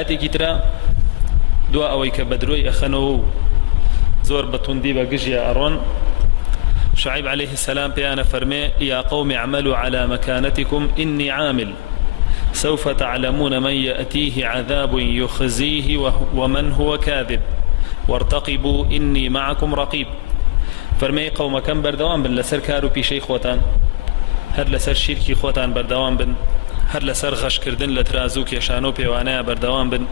آياتي كترا دواء أويك بدروي أخنو زور بطندي بقجيا أرون شعيب عليه السلام بيانا فرمي يا قوم اعملوا على مكانتكم إني عامل سوف تعلمون من يأتيه عذاب يخزيه ومن هو كاذب وارتقبوا إني معكم رقيب. فرمي قوم كم بردوان بن لسر كارو بيشي خوتان هر لسر شركي خوتان بردوان بن هر لسر غش كردن لترازو كيشانو بيوانايا بردوان بن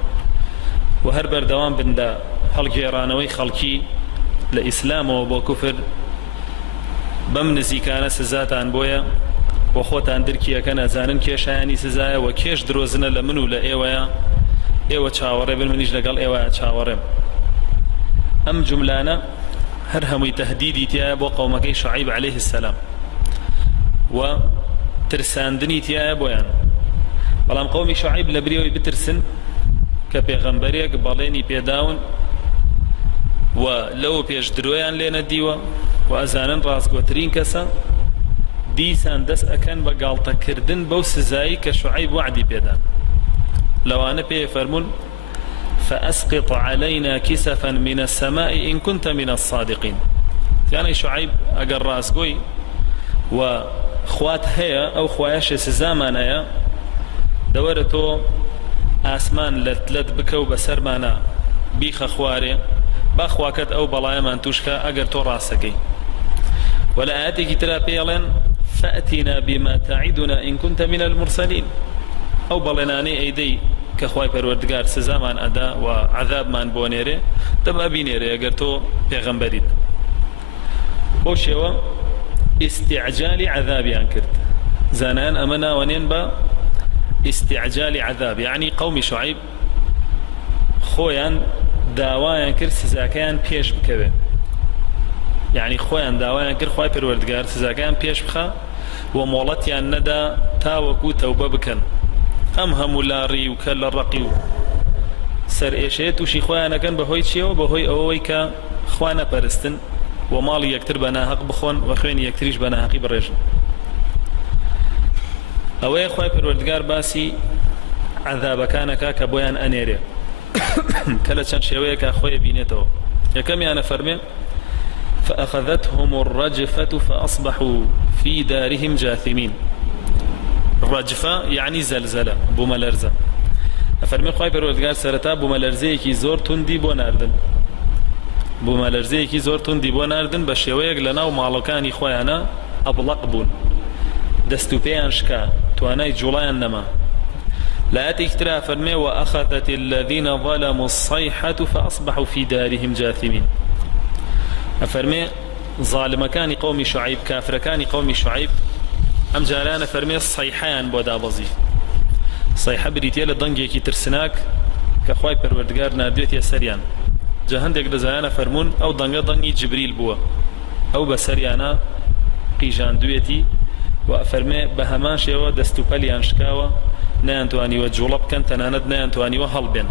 وهر بردوان بن دا هالجيرانوي خلقي لإسلام وبو كفر بم نزیکانە سزاتان بۆیە و خۆتان درکیەکەن ئەزانن کێشایانی سزایە و کێش درۆزنە لە من و لە ئێوەیە ئێوە چاوەڕێ بن منیش لەگەڵ ئێوە چاوەڕێم. ئەم جوملانە هەر هەمووی تەهدیدی تایە بۆ قەومەکەی شعیب عەلەیه السەلام و ترساندنی تایە بۆیان. بەڵام قەومی شعیب لە بریەوەی بترسن کە پێغەمبەرێک بەڵێنی پێداون و لەوە پێش درۆیان لێ نەدیوە و ئەزانن ڕاستگۆترین کەسە دیسان دەست ئەکەن بە گاڵتەکردن بەو سزایی کە شعیب وعدی پێدا. لەوانە پێ فەرمون فأسقط علينا كسفا من السماء إن كنت من الصادقين. يعني شعيب أجر راس قوي وخوات هيا أو خوايش سزامان هيا دورتو آسمان لتلت بكو بسرمانا بيخ خواري باخواكت أو بلايمان توشكا أجر تو راسكي. ولا آتي كترا بيلن فأتنا بما تعدنا إن كنت من المرسلين. أو بلناني أيدي كخواي پروردگار سزامان أدا وعذاب من بونيري دم أبينيري أجر تو پیغمبرید. بوشيوا استعجال عذابي أنكرت زانان أمنا ونين با استعجال عذاب يعني قوم شعيب خويان داوایان کرد سزاکیان پیش بکەوێ. يعني خویان داوایان کرد خوای پروردگار سزاکیان پیش بخا و مۆڵەتیان نەدا تاوەکو تەوبە بکەن. ئەم هەموو لاڕی و کە لە ڕەقی و سەر ئێشەیە تووشی خۆیانەکەن بەهۆی چیەوە؟ بەهۆی ئەوەی کە خوا نەپەرستن و ماڵی یەکتر بە ناحەق بخۆن و خوێنی یەکتریش بە ناحەقی بڕێژن. ئەوەیە خوای پروردگار باسی عەذابەکانەکە کە بۆیان ئەنێرێ کە لە چەند شێوەیەکە خۆی بینێتەوە. یەکەمیانە فەرمێ فأخذتهم الرجفة فأصبحوا في دارهم جاثمين. الرجفة يعني زلزلة بومەلەرزە. ئەفەرمێ خوای پەروەردگار سەرەتا بومەلەرزەیەکی زۆر توندی بۆ ناردن. بومەلەرزەیەکی زۆر توندی بۆ ناردن بە شێوەیەک لە ناو ماڵەکانی خۆیانە ئەبڵەق بوون. دەست و پێیان شکا توانای جوڵایان نەما. لا تكترى فرمي وأخذت الذين ظلموا الصيحة فأصبحوا في دارهم جاثمين. أفرمي ظالم كان قوم شعيب كافر كان قوم شعيب أم جالانا فرمي الصيحان بودا بزي صيحة بريتيا لدنجي كي ترسناك كخواي پروردگار ناردويت يا سريان جهندك دزانا فرمون أو دنجي جبريل بوا أو بسريانا قيجان دويتي وأفرمي بهمان شيوا دستو پليان شكاوا نانتواني وجولب كان تناند نانتواني وهلبن.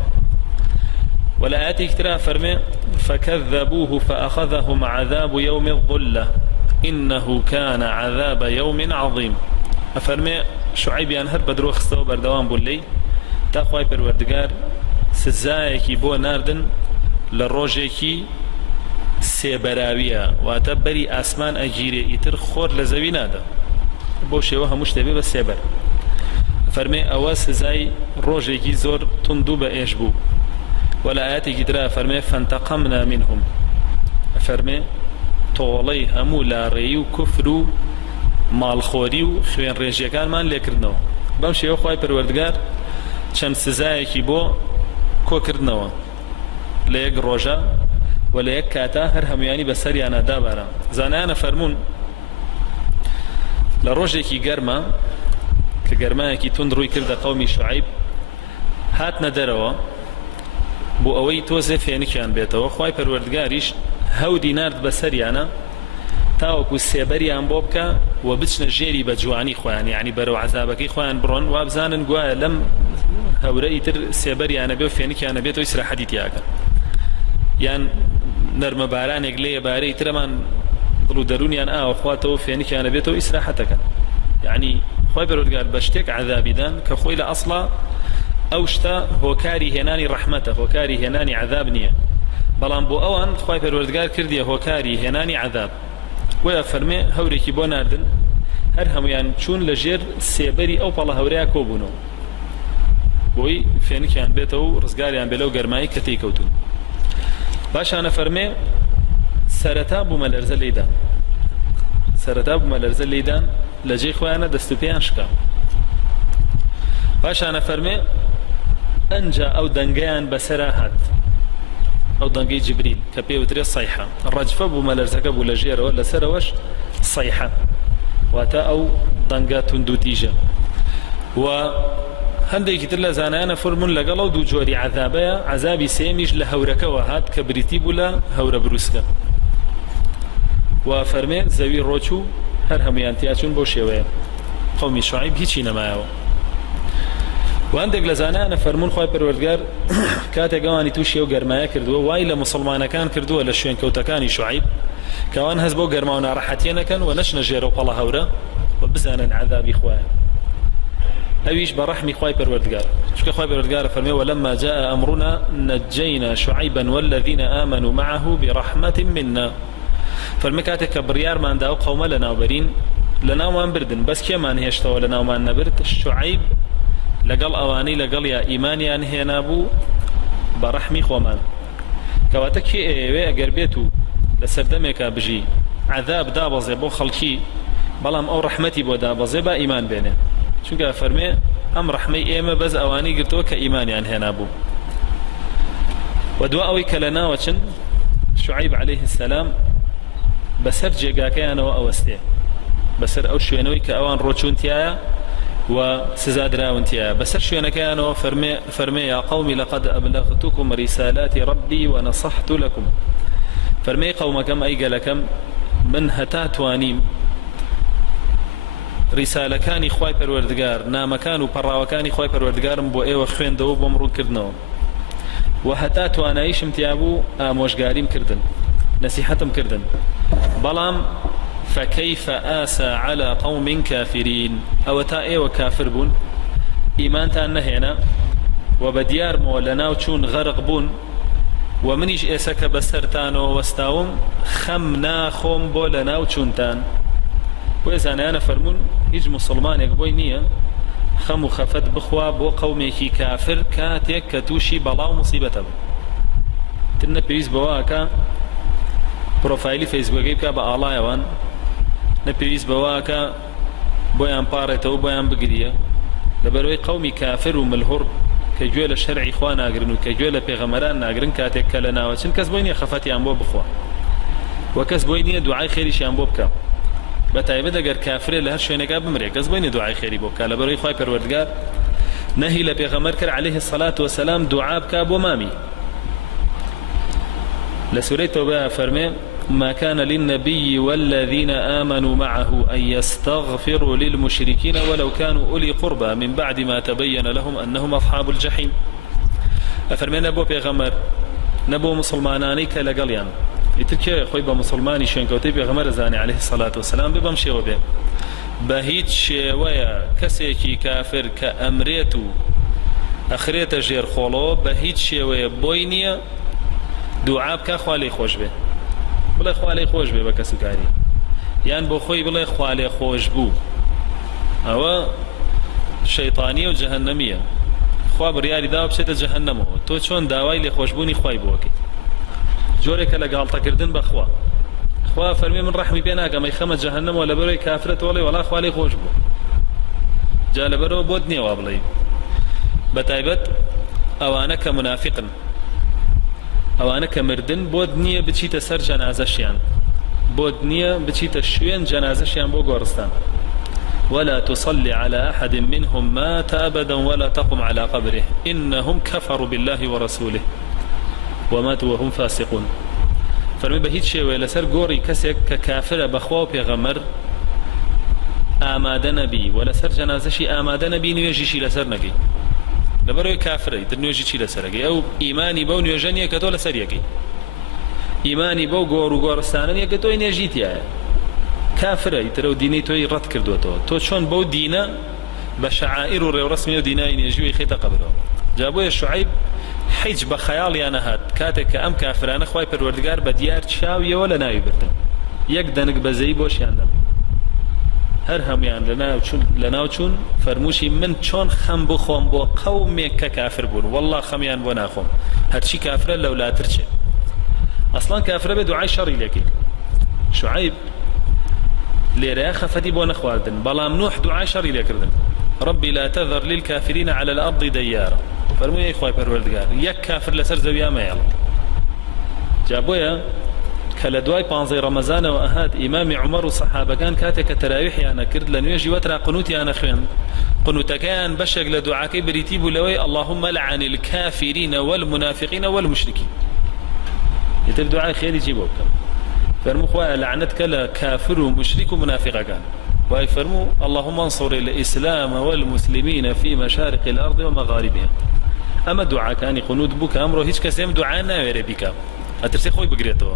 ولا آتي كترا فرمي فكذبوه فأخذهم عذاب يوم الظلة إنه كان عذاب يوم عظيم. أفرمي شعيب هر بدرو خستو بردوان بولي تاخواي پروردگار سزايكي بو ناردن لروجيكي سيبراوية واتبري آسمان أجيري يتر خور لزوي نادا بو شيوها مشتبه بس سيبر. فرمي أواس زي روجي زور تندوب إيش بو. ولا آياتي كترا فرمي فانتقمنا منهم. فرمي طولي همو لاري وكفرو مال خوري وخوين ريجي كان مان ليكردنو بمشي أخواي پروردگار چند سزايكي بو كو كردنو ليك روجا وليك كاتا هر همياني بسريانا دابانا زانانا فرمون لروجيكي گرما كگرمایەکی تند ڕووی کردە قەومی شعیب هاتنە دەرەوە بۆ ئەوەی تۆزێ فێنکیان بێتەوە. خوای پەروەردگاریش هەودی نارد بەسەریانە تاوەکو سێبەریان بۆ بکە و بچنە ژێری بە جوانی خۆیان یعنی بەرەو عەزابەکەی خۆیان بڕۆن و بزانن گوایە لەم هەورە ئیتر سێبەریانە بێ و فێنکیانە بێتەوە ئیسراحەتی تیاکەن یان نەرمە بارانێک لێیە بارەی ترەمان دڵ و دەرونیان ئاوەخواتەوە فێنکیانە بێتەوە ئیسراحەتەکەن. یعنی خوای پەروەردگار بە شتێک عەذابیدان کە خۆی لە ئەسڵا أوشتا هوكاري هناني رحمته هوكاري هناني عذاب نية بلان بو أوان خواهي پروردگار كردية هوكاري هناني عذاب ويا فرمي هوريكي بو ناردن هر هميان چون لجير سيبري أو پلا هوريا كوبونو بوي فينكيان بيتو رزقاريان بلو گرمائي كتي كوتون باشانا فرمي سرتاب ملرز ليدان سرتاب ملرز ليدان لجي خوانا دستو بيان شكا باشانا فرمي أنجا أو دنگيان بسراحات أو دنگي جبريل كبير وتري الصيحة الرجفة بملرزك أبو لجير ولا سروش صيحة واتا أو دنگا تندوتيجة وهندي كتلا زانانا فرمون لقلو دو جوري عذابي سيميج لهورك وهات كبريتي بولا هور بروسكا وفرمي زوي روچو هر هميان تياتون بوشيوه قومي شعيب هيچي نمايو وعندك لزانا فرمون خوای پروردگار کاته گوانی توشی و گرمایه کردو وای لمسلمانکان کردو لشوین کوتکانی شعیب كوان هزبو گرماونا راحتين كان ونشنا جيرو قلا هورا وبزانا عذاب اخوان اويش برحمي خوای پروردگار شكو خوای پروردگار فرمي ولما جاء امرنا نجينا شعيبا والذين امنوا معه برحمه منا فالمكاتك بريار ما عنده قوم لنا وبرين لنا وان بردن بس كمان هيشتو لنا وما نبرد شعيب لقل أواني لقل يا إيماني أن هي نابو برحمي خومان كواتك إيه أجر بيتو لسردمك بجي عذاب دابزي بو خلقي بلام أو رحمتي بو دابزي با إيمان بينه شو قال فرمي أم رحمي إيما بز أواني قلتو كإيماني أن هي نابو ودواء كلنا وشن شعيب عليه السلام بسر جيقا كيانا وأوستيه بسر أو شوينوي كأوان روشون تيايا وسزاد راونتيا بسر شوينا كانوا فرمي يا قومي لقد أبلغتكم رسالات ربي ونصحت لكم فرمي قومكم أي قالكم من هتات وانيم رسالة كاني خواي پروردگار نامكانو پراوكاني خواي پروردگار بو ايوه خوين دو بمرون كردنو وهتات وانايش امتيابو آموشگاريم كردن نصيحتم كردن بلام فكيف آسى على قوم كافرين أو تائي وكافر بون إيمان تانهينا وبديار مولنا وشون غرق بون ومنيش إيساك بسرتانو وستاوم خمنا خوم بولنا وشون تان وإذا أنا فرمون هيج مسلمان يقبوي نية خمو خفت بخوا بو قوميكي كافر كاتيك كتوشي بلاو مصيبة تنا بيز بواكا بروفايلي فيسبوكي بكا بآلا يوان نبيز بواكا بويان بارتو بويان بقرية لبروي قومي كافر وملهور كجوال الشرع إخوان أقرن وكجوال بيغمران أقرن كاتك كلنا وشن كسبويني خفتي عن بوب إخوان وكسبويني دعاي خيري شان بوبكا بتايبد أقر كافر لهر شوينك بمريك كسبويني دعاي خيري بوبكا لبروي خواي پروردگار نهي لبيغمر كر عليه الصلاة والسلام دعاء بكا بومامي لسورة توبة فرمي ما كان للنبي والذين آمنوا معه أن يستغفروا للمشركين ولو كانوا أولي قربى من بعد ما تبين لهم أنهم أصحاب الجحيم أفرمي نبو بيغمر نبو مسلماناني كالقليان يتركي خويبا مسلماني شنكوتي بيغمر زاني عليه الصلاة والسلام ببمشي وبيه بهيت شوية كسيكي كافر كأمريتو أخريت جير خولو بهيت شوية بوينية دعاب كخوالي خوش به بڵێ خوا لێی خۆش بێ بە کەسوکاری یان بۆ خۆی بڵێ خوا لێ خۆش بوو ئەوە شەیطانیە و جەهەنەمیە خوا بڕیاری داوە بچێتە جەهەنەمەوە تۆ چۆن داوای لێخۆشبوونی خوای بۆ بکەیت جۆرێکە لە گاڵتەکردن بە خوا فەرمێ من ڕەحمی پێ ناکەم ئەی خەمە جەهەنەمەوە لەبەرەوەی کافرە تۆڵێ وەڵا خوا لێی خۆش بوو جا لەبەرەوە بۆت نییە وا بڵێ بەتایبەت ئەوانە کە منافقن ئەوانە کە مردن بۆت نییە بچیتە سەر جەنازەشیان بۆت نییە بچیتە شوێن جەنازەشیان بۆ گۆڕستان ولا تصلي على أحد منهم مات أبدا ولا تقم على قبره إنهم كفروا بالله ورسوله وماتوا وهم فاسقون فرمي بهيت شيء ولا سر قوري كسك ككافر بخوا بيغمر آماد نبي ولا سر جنازشي آماد نبي نيجي شي لسر نقي لبروي كافري تنيجي شي لسرقي أو إيماني بو نيجانية كتو لسريقي إيماني بو قورو قورستانية كتو نيجيتيا كافري ترى ديني توي رد كردوتو تو شون بو دينا بشعائر ورسمي وديناي نيجي خيتا قبره جابويا شعيب حيج بخيال يانهات كاتك أم كافران أخوي پروردگار بديار تشاوية ولا ناوي بردن يقدنك بزي بوش ياندم هر هميان لناو چون فرموشي من چون خم بو خوم بو قومي ككافر بون والله خميان بو ناخوم هرشي كافر لو لا ترشي اصلا كافر بدعاء شري لكي شعيب ليرا خفتي بو نخواردن بلام نوح دعاء شري لكردن ربي لا تذر للكافرين على الارض ديارا فرمو يا اخوي پروردگار يك كافر لسر زويا ما يلا جابويا كلا دواي بانزي رمضان وأهاد إمام عمر وصحابة كان كاتك تراويح أنا كرد لنويجي وترى قنوتي أنا خيان قنوتا كان بشق لدعاكي بريتيب لوي اللهم لعن الكافرين والمنافقين والمشركين يتل دعاء خير يجيبوك فرمو خواه لعنتك لكافر ومشرك ومنافق كان وهي فرمو اللهم انصر الإسلام والمسلمين في مشارق الأرض ومغاربها أما دعاء كان قنوت بك أمره هيش كسيم دعاء ناويري بك أترسي خوي بقريتو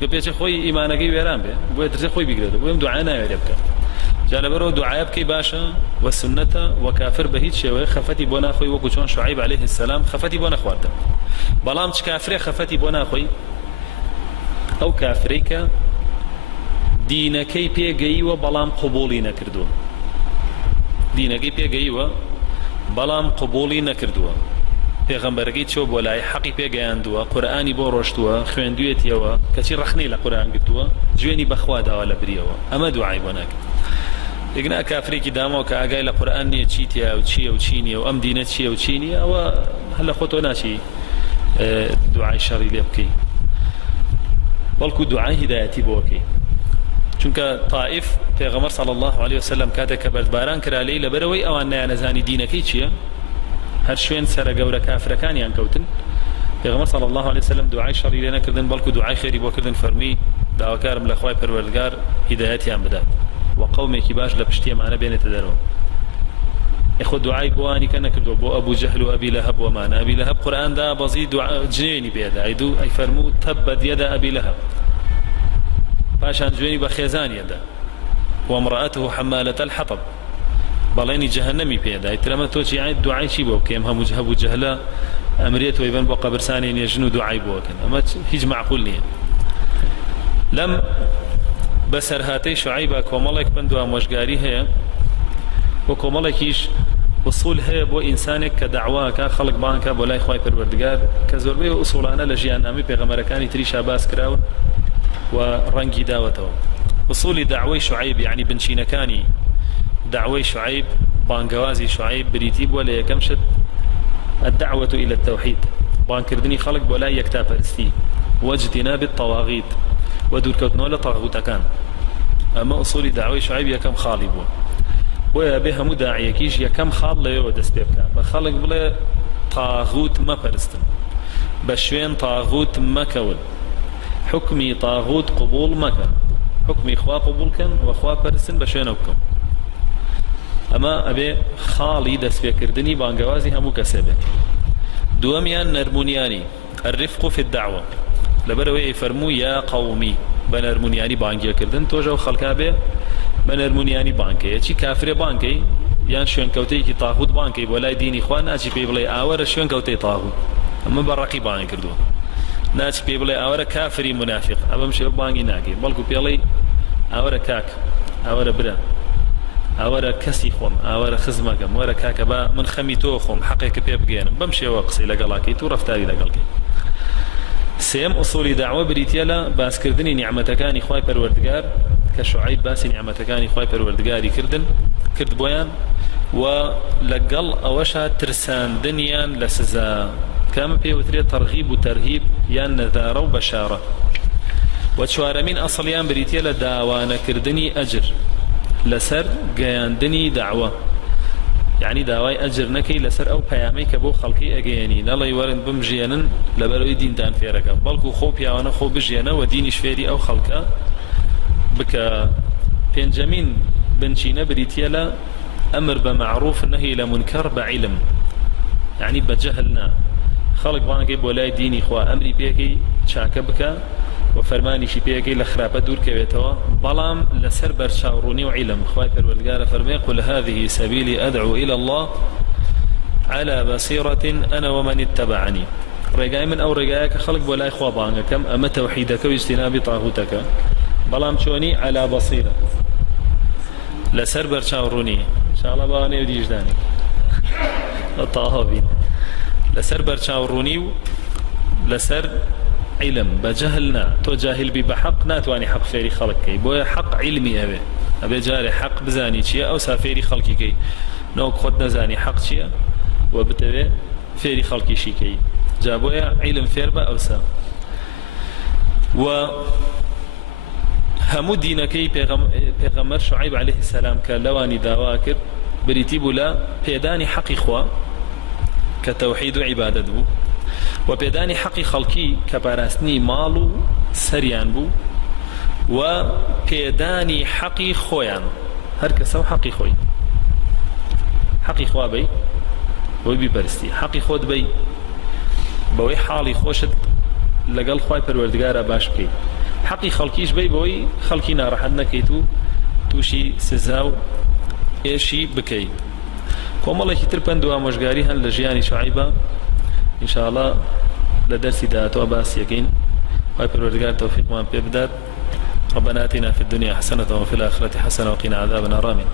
شو بيجي خوي إيمانك ويران به بوي ترسي خوي بقريتو بوي دعاء ناويري بك جال برو دعاء بك باشا والسنة وكافر بهيت شيء خفتي بونا خوي وكوشون شعيب عليه السلام خفتي بونا خوارته بلام كافر خفتي بونا خوي أو كافريك دينكي بيجيوا بلام قبولي نكردو دينكي بيجيوا بلام قبولي نكردو پیغمبرگی چوب ولای حقی پیگاندوا قرآنی بو روشتوا خوێندوێتیەوە کەچی رەخنەی لە قورآن گرتووە جوێنی بەخوا داوا لە بریەوە ئەمە دوعای بۆ ناکرێت یەکنا کافرێکی دامەوە کە ئاگای لە قورآن نییە چیتیا و چییە و چی نییە و ئەم دینە چییە و چی نییە ئەوە هەر لە خۆ تۆ ناچی دوعای شەڕی لێ بکەی بەڵکو دوعای هیدایەتی بۆ بکەی چونکە طائف پێغەمبەر صلی الله عليه وسلم کاتێک کە بەردباران کرا لێی لەبەرەوەی ئەوان نەیانەزانی دینەکەی چییە هر شوين سر جورا كافر كان ينكوتن پیغمبر صلى الله عليه وسلم دعاء شرعي لنا كردن بلكو دعاء خيري بو كردن فرمي دعوة كارم لأخوي پروردگار هدايتي عم بدات وقومي كباش لبشتي معنا بين تدارو اخو دعاء بواني كان كردو بو ابو جهل وابي لهب ومانا ابي لهب قرآن دا بزي دعاء جنيني بيدا ايدو اي فرمو تبت يد ابي لهب باشان جويني بخيزان يدا وامرأته حمالة الحطب بەڵێنی جەهەنەمی پێدا ترەمە تۆ چی دوعای چی بۆ بکەم هەموو جەهلە ئەمرێت وەیبەن بۆ قەبرسانی نێژن و دوعای بۆ بکەن ئەمە هیچ معقول نییە لەم بەسەرهاتەی شوعەیبە کۆمەڵێک بند و ئامۆژگاری هەیە بۆ کۆمەڵێکیش وصول هەیە بۆ ئینسانێک کە داعواکە خەڵک بانکە بۆ لای خوای پەروەردگار کە زۆربەی ئوسوڵانە لە ژیاننامەی پێغەمبەرەکانی تریشا باس کراون و ڕەنگی داوەتەوە وصولی داعوەی شوعەیب یعنی بنچینەکانی دعوة شعيب بانقوازي شعيب بريتيب ولا يكمشت الدعوة إلى التوحيد بانكردني خلق ولا يكتاب فرستي واجتناب الطواغيت ودور كوتنو لطاغوتا كان أما أصول دعوة شعيب يكم خالي بويا بها مداعية كيش يكم خال لا يودس بيبكا بخلق بلا طاغوت ما فرستن بشوين طاغوت ما كون حكمي طاغوت قبول ما كان حكمي إخوة قبول كان وإخوة فرستن بشوين أوكم أما أبي خالي دس فكردني بانجوازي همو كسبة دواميان نرمونياني الرفق في الدعوة لبروي فرمو يا قومي بنرمونياني بانجيا كردن توجو خلقا به بنرمونياني بانكي يشي كافر بانكي يان شوين كوتي كي طاغوت بانكي ولا ديني إخوان أشي بيبلي آور شوين كوتي طاغوت أما برقي بانكي كردو ناس بيبلي آور كافري منافق أما مش بانكي ناكي بلكو بيبلي آور كاك آور برا ئەوەرە کەسی خۆم ئەوەرە خزمەکەم وەرە کاکە بە من خەمی تۆ خۆم حەقێکە پێ بگەێنم بەم شێوە قسەی لەگەڵاکەیت و ڕەفتاری لەگەڵکەیت سێم ئوسوڵی داعوە بریتیە لە باسکردنی نیعمەتەکانی خوای پەروەردگار کە شوعەیب باسی نیعمەتەکانی خوای پەروەردگاری کرد بۆیان و لەگەڵ ئەوەشا ترساندنیان لە سزا کەمە پێوترێت تەرغیب و تەرهیب یان نەذارە و بەشارە و چوارەمین ئەسڵیان بریتیە لە داوانەکردنی ئەجر لسر جاندني دعوة يعني دعوة أجر نكي لسر أو بيامي كبو خلقي أجياني نلا يورن بمجيانا لبرو دين دان فيرك بلكو خوب يا وانا خوب بجيانا وديني شفيري أو خلقا بك بنجامين بنشينا بريتيالا أمر بمعروف نهي لمنكر بعلم يعني بجهلنا خلق بانا كي بولاي ديني خوا أمري بيكي شاكا بك وفرماني شي بيجي لخرابة دور كويتوا بلام لسر برشاوروني وعلم خواي پروردگار فرمي قل هذه سبيلي أدعو إلى الله على بصيرة أنا ومن اتبعني رجاء من أو رجاءك خلق ولا إخوة بانكم أما توحيدك واجتناب طاغوتك بلام شوني على بصيرة لسر برشاوروني إن شاء الله باني وديش داني الطاهبين لسر برشاوروني لسر علم بجهلنا تو جاهل بي بحق ناتواني حق فيري خلقكي بويا حق علمي أبي جاري حق بزاني چيا أو سافيري خلقي كي نوك خد نزاني حق چيا وبتبه فيري خلقي شيكي جابويا علم فيربا أو سا و همو دينكي پیغمبر شعيب عليه السلام كاللواني داواكر بريتيبو لا بيداني حق إخوة كتوحيد عبادة بو وبيداني حق خلقي كبارستني مالو سريان بو وبيداني حق خويان هركسو حق خوي حق خوا بي وبي برستي حق خود بي بوي حالي خوشت لقل خواي پروردگارا باش بكي حقي خلقيش بي بوي خلقينا راح نكيتو توشي سزاو ايشي بكي كوم الله كتر بندوا مشغاري هن لجياني شعيبة ان شاء الله لدرسي داتو اباس يقين خواي پروردگار توفيق ما بيبدات ربنا آتنا في الدنيا حسنة وفي الآخرة حسنة وقنا عذاب النار آمين